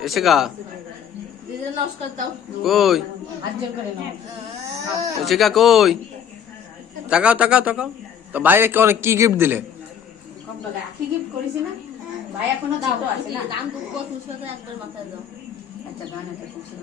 এসে গা নমস্কার দাও কই এসে গা কই তাকাও তাকাও তাকাও তো বাইরে কি গিফট দিলে রাখি গিফট করেছি না ভাই এখনো ছোট আছে না গান দুঃখ খুশি হতে একবার মাথায় দাও আচ্ছা গান একটা খুশি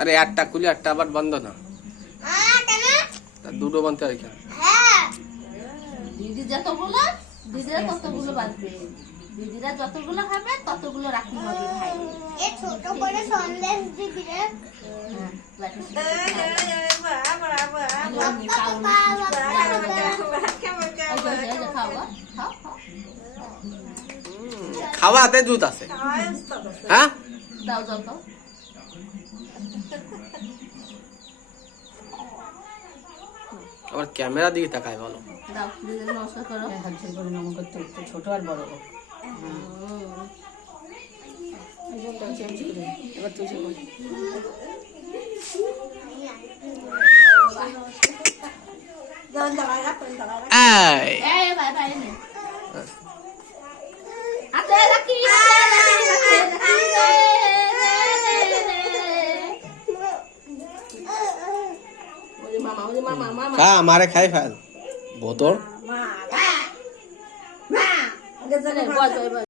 আরে একটা খুলে একটা আবার বন্ধ না দুটো বানতে হয় কেন দিদি দিদিরা ততগুলো বাঁধবে দিদিরা যতগুলো খাবে ততগুলো রাখি হবে ভাই ছোট করে সন্দেশ দিবি রে খাওয়াতে দুধ আছে হ্যাঁ দাও দাও দাও আবার ক্যামেরা দিকে তাকায় বলো দাও দিদি নমস্কার করো হাত ছেড়ে করে নমন করতে ছোট আর বড় হোক এবার তুই মারে খাই ফেল বোতল